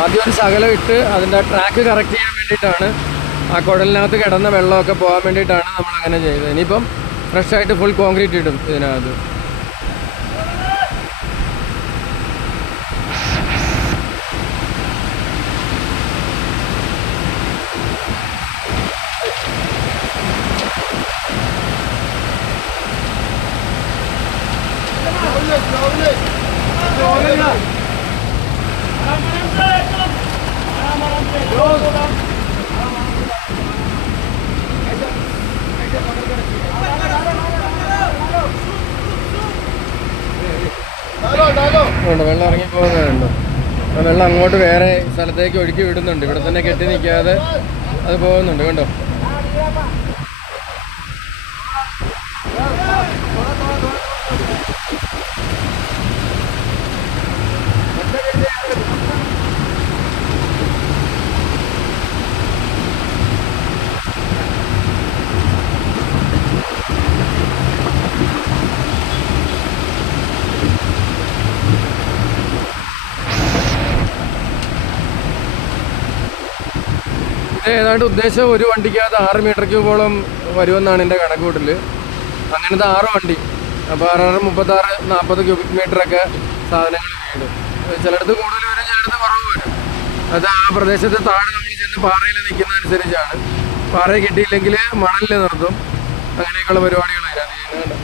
ആദ്യം ഒരു ശകലം ഇട്ട് അതിൻ്റെ ട്രാക്ക് കറക്റ്റ് ചെയ്യാൻ വേണ്ടിയിട്ടാണ്, ആ കുഴലിനകത്ത് കിടന്ന വെള്ളമൊക്കെ പോകാൻ വേണ്ടിയിട്ടാണ് നമ്മൾ അങ്ങനെ ചെയ്തത്. ഇനിയിപ്പം ഫ്രഷായിട്ട് ഫുൾ കോൺക്രീറ്റ് ഇടും ഇതിനകത്ത്. വെള്ളം ഇറങ്ങി പോകുന്നുണ്ട്. വെള്ളം അങ്ങോട്ട് വേറെ സ്ഥലത്തേക്ക് ഒഴുക്കി വിടുന്നുണ്ട്. ഇവിടെ തന്നെ കെട്ടി നിൽക്കാതെ അത് പോകുന്നുണ്ട്. കണ്ടോ? ഏതാണ്ട് ഉദ്ദേശം ഒരു വണ്ടിക്കകത്ത് 6 മീറ്റർ ക്യൂബോളം വരുമെന്നാണ് എൻ്റെ കണക്കൂട്ടിൽ. അങ്ങനത്തെ 6 വണ്ടി. അപ്പോൾ 6 36 40 ക്യൂബിക് മീറ്ററൊക്കെ സാധനങ്ങൾ വീടും. ചിലയിടത്ത് കൂടുതൽ വരും, ചിലയിടത്ത് കുറവ് വരും. അത് ആ പ്രദേശത്ത് താഴെ നമ്മൾ ചെന്ന് പാറയിൽ നിൽക്കുന്നതനുസരിച്ചാണ്. പാറയിൽ കിട്ടിയില്ലെങ്കിൽ മണലിൽ നിർത്തും. അങ്ങനെയൊക്കെയുള്ള പരിപാടികളാണ് അതിനകത്ത് ചെയ്യുന്നത്.